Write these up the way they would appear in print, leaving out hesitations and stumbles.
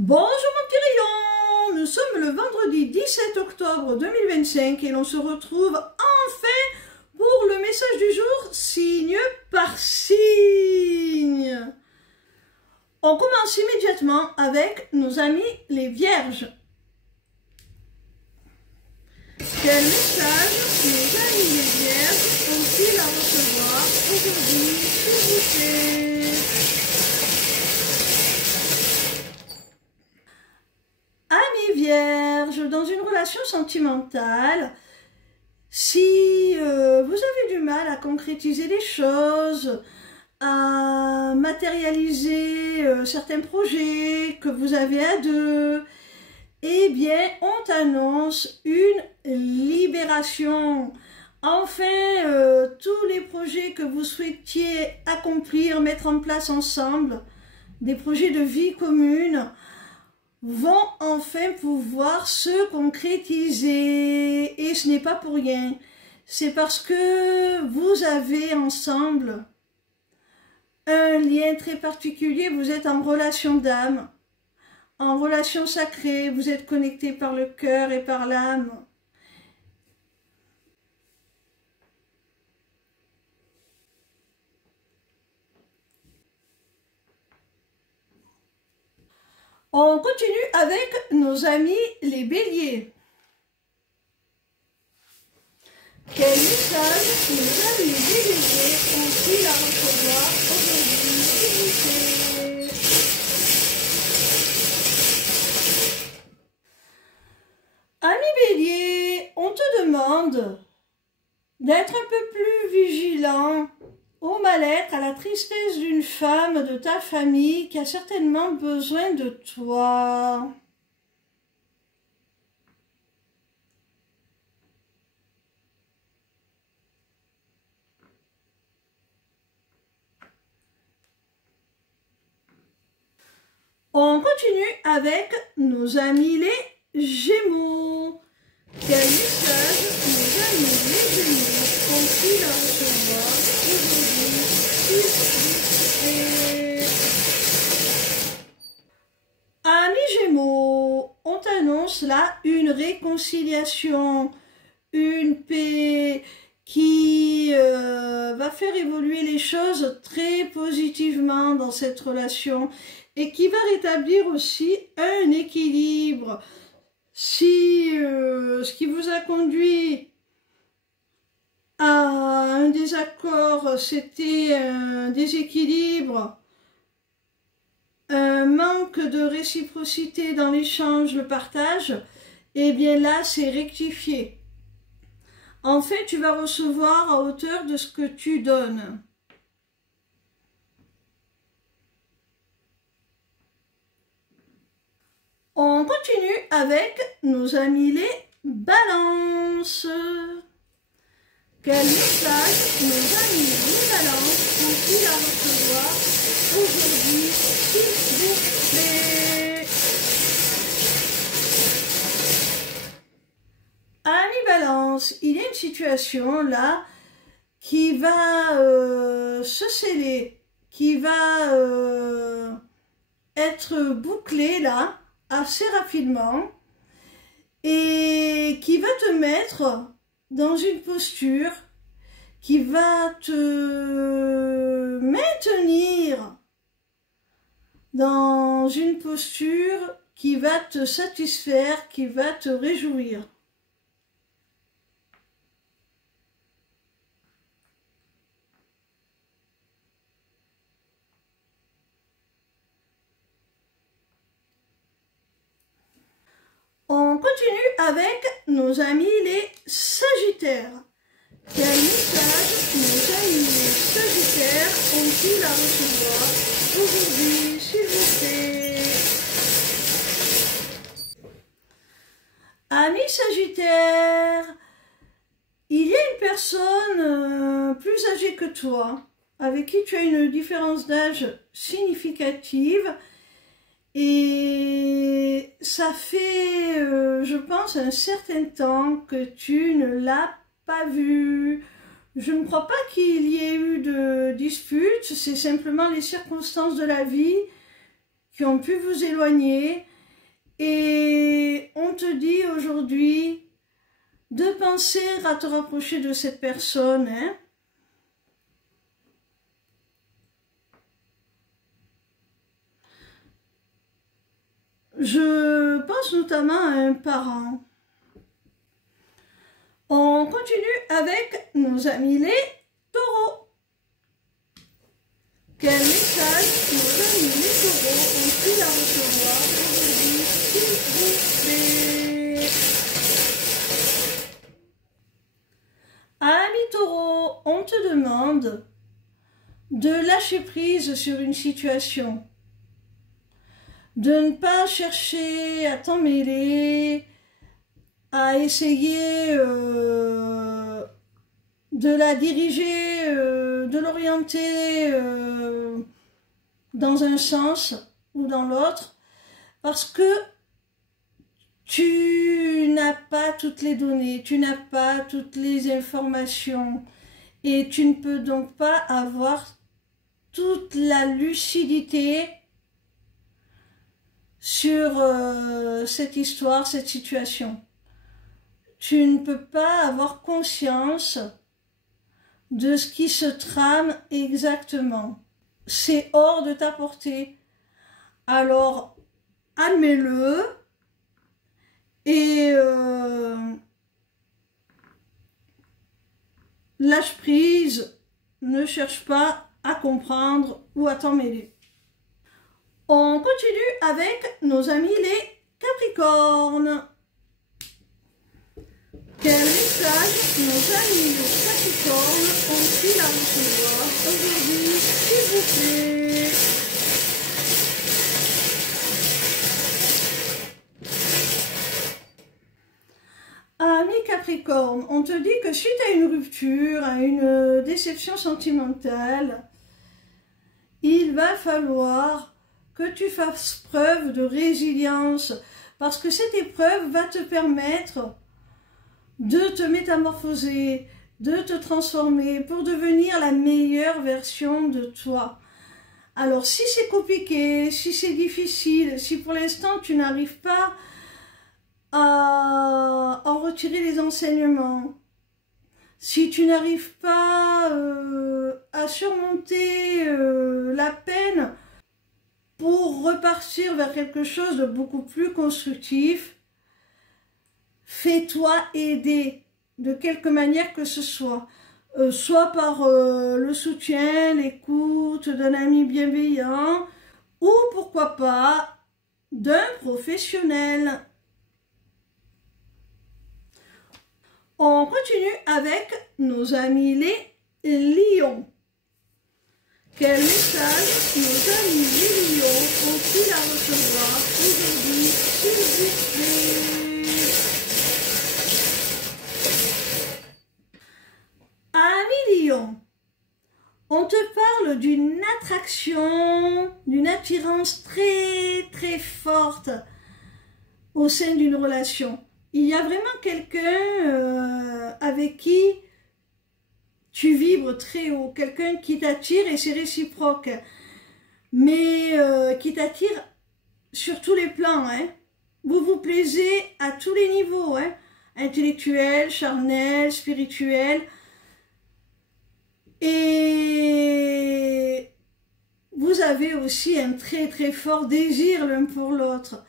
Bonjour mon petit rayon, nous sommes le vendredi 17 octobre 2025 et l'on se retrouve enfin pour le message du jour, signe par signe. On commence immédiatement avec nos amis les vierges. Quel message nos amis les vierges ont-ils à recevoir aujourd'hui, s'il vous plaît? Amis vierges, dans une relation sentimentale, si vous avez du mal à concrétiser les choses, à matérialiser certains projets que vous avez à deux, eh bien, on t'annonce une libération. Enfin, tous les projets que vous souhaitiez accomplir, mettre en place ensemble, des projets de vie commune, vont enfin pouvoir se concrétiser. Et ce n'est pas pour rien. C'est parce que vous avez ensemble un lien très particulier. Vous êtes en relation d'âme, en relation sacrée. Vous êtes connectés par le cœur et par l'âme. On continue avec nos amis les béliers. Quel message nos amis les béliers ont-ils à recevoir aujourd'hui, s'il vous plaît? Amis béliers, on te demande d'être un peu plus vigilant au mal-être, à la tristesse d'une femme de ta famille qui a certainement besoin de toi. On continue avec nos amis les Gémeaux. Quel message nos amis les Gémeaux ont-ils à recevoir aujourd'hui, s'il vous plaît? Amis Gémeaux, on t'annonce là une réconciliation, une paix qui va faire évoluer les choses très positivement dans cette relation et qui va rétablir aussi un équilibre. Si ce qui vous a conduit à un désaccord, c'était un déséquilibre, un manque de réciprocité dans l'échange, le partage, eh bien là, c'est rectifié. En fait, tu vas recevoir à hauteur de ce que tu donnes. On continue avec nos amis les balances. Quel message nos amis les balances ont-ils à recevoir aujourd'hui, s'il vous plaît? Amis balance, il y a une situation là qui va se sceller, qui va être bouclée là, assez rapidement, et qui va te mettre dans une posture qui va te maintenir dans une posture qui va te satisfaire, qui va te réjouir. On continue avec nos amis les Sagittaires. Quel message nos amis les Sagittaires ont-ils à recevoir aujourd'hui, s'il vous plaît? Amis Sagittaires, il y a une personne plus âgée que toi, avec qui tu as une différence d'âge significative. Et ça fait, je pense, un certain temps que tu ne l'as pas vu. Je ne crois pas qu'il y ait eu de dispute, c'est simplement les circonstances de la vie qui ont pu vous éloigner. Et on te dit aujourd'hui de penser à te rapprocher de cette personne, hein. Je pense notamment à un parent. On continue avec nos amis les taureaux. Quel message nos amis les taureaux ont-ils à recevoir aujourd'hui, s'il vous plaît? Amis taureaux, on te demande de lâcher prise sur une situation, de ne pas chercher à t'en mêler, à essayer de la diriger, de l'orienter dans un sens ou dans l'autre, parce que tu n'as pas toutes les données, tu n'as pas toutes les informations et tu ne peux donc pas avoir toute la lucidité sur cette histoire, cette situation. Tu ne peux pas avoir conscience de ce qui se trame exactement. C'est hors de ta portée. Alors, admets-le et lâche prise, ne cherche pas à comprendre ou à t'en mêler. On continue avec nos amis les Capricornes. Quel message nos amis les Capricornes ont-ils à recevoir aujourd'hui, s'il vous plaît? Ami Capricorne, on te dit que suite à une rupture, à une déception sentimentale, il va falloir que tu fasses preuve de résilience, parce que cette épreuve va te permettre de te métamorphoser, de te transformer pour devenir la meilleure version de toi. Alors si c'est compliqué, si c'est difficile, si pour l'instant tu n'arrives pas à en retirer les enseignements, si tu n'arrives pas à surmonter la peine pour repartir vers quelque chose de beaucoup plus constructif, fais-toi aider de quelque manière que ce soit, soit par le soutien, l'écoute d'un ami bienveillant, ou pourquoi pas d'un professionnel. On continue avec nos amis les lions. Quel message nos amis les lions ont-ils à recevoir aujourd'hui, s'il vous plaît? Amis lions, on te parle d'une attraction, d'une attirance très très forte au sein d'une relation. Il y a vraiment quelqu'un avec qui tu vibres très haut, quelqu'un qui t'attire et c'est réciproque, mais qui t'attire sur tous les plans, hein. Vous vous plaisez à tous les niveaux, hein, intellectuel, charnel, spirituel, et vous avez aussi un très très fort désir l'un pour l'autre.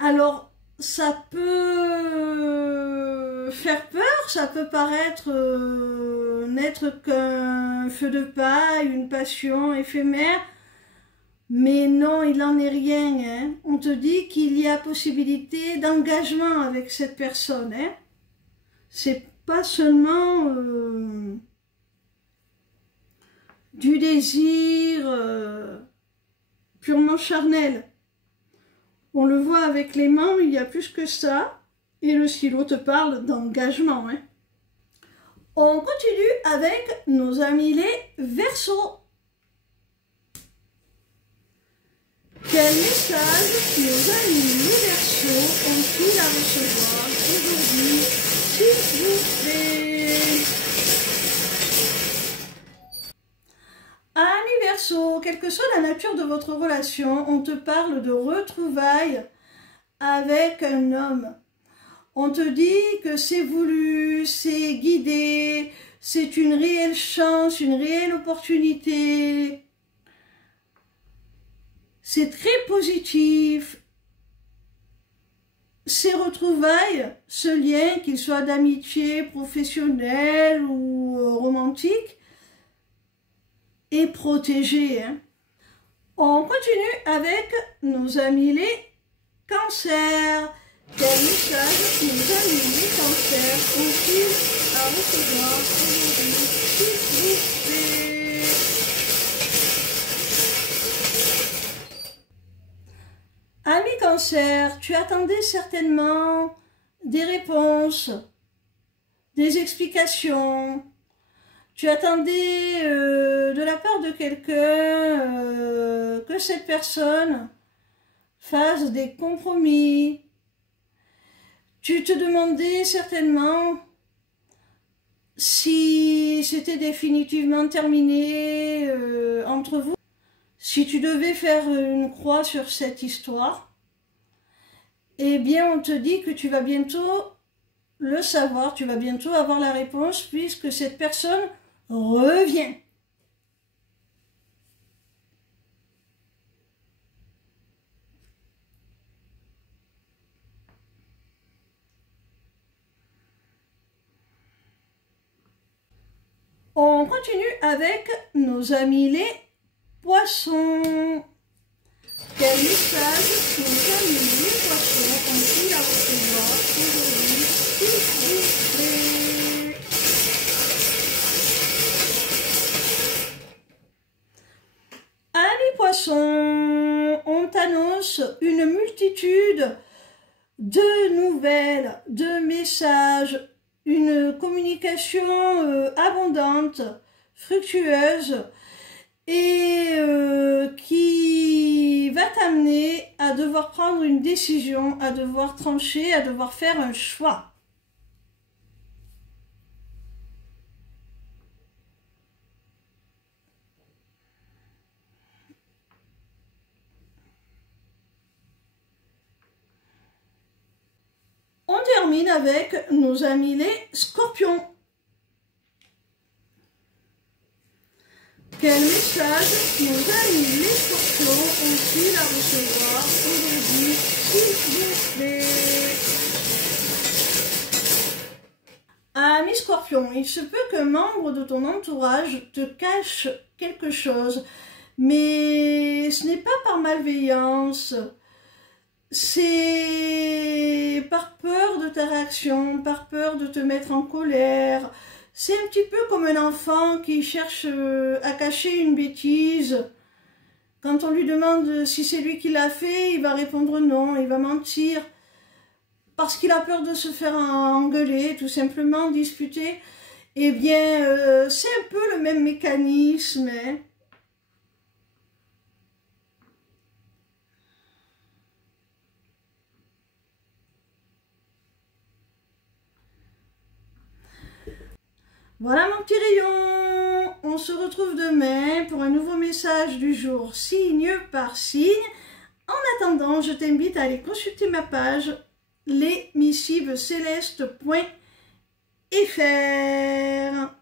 Alors, ça peut faire peur, ça peut paraître n'être qu'un feu de paille, une passion éphémère, mais non, il n'en est rien, hein. On te dit qu'il y a possibilité d'engagement avec cette personne, hein. C'est pas seulement du désir purement charnel. On le voit avec les membres, il y a plus que ça. Et le stylo te parle d'engagement, hein. On continue avec nos amis les Verseaux. Quel message nos amis les Verseaux ont-ils à recevoir aujourd'hui, s'il vous plaît? Amis Verseaux, quelle que soit la nature de votre relation, on te parle de retrouvailles avec un homme. On te dit que c'est voulu, c'est guidé, c'est une réelle chance, une réelle opportunité. C'est très positif. Ces retrouvailles, ce lien, qu'il soit d'amitié, professionnel ou romantique, est protégé. Hein. On continue avec nos amis les cancers. Quel message nos amis les cancers ont-ils à recevoir aujourd'hui, s'il vous plaît? Ami cancer, tu attendais certainement des réponses, des explications. Tu attendais de la part de quelqu'un que cette personne fasse des compromis. Tu te demandais certainement si c'était définitivement terminé entre vous. Si tu devais faire une croix sur cette histoire, eh bien on te dit que tu vas bientôt le savoir, tu vas bientôt avoir la réponse puisque cette personne revient. On continue avec nos amis les poissons. Quel message nos amis les poissons ont-ils à recevoir aujourd'hui, s'il vous plaît? Amis poissons, on t'annonce une multitude de nouvelles, de messages, une communication abondante, fructueuse et qui va t'amener à devoir prendre une décision, à devoir trancher, à devoir faire un choix. On termine avec nos amis les scorpions. Quel message nos amis les scorpions ont-ils à recevoir aujourd'hui, s'il vous plaît? Ami scorpion, il se peut qu'un membre de ton entourage te cache quelque chose, mais ce n'est pas par malveillance. C'est par peur de ta réaction, par peur de te mettre en colère. C'est un petit peu comme un enfant qui cherche à cacher une bêtise. Quand on lui demande si c'est lui qui l'a fait, il va répondre non, il va mentir. Parce qu'il a peur de se faire engueuler, tout simplement, disputer. Eh bien, c'est un peu le même mécanisme, hein. Voilà mon petit rayon, on se retrouve demain pour un nouveau message du jour, signe par signe. En attendant, je t'invite à aller consulter ma page lesmissivescélestes.fr.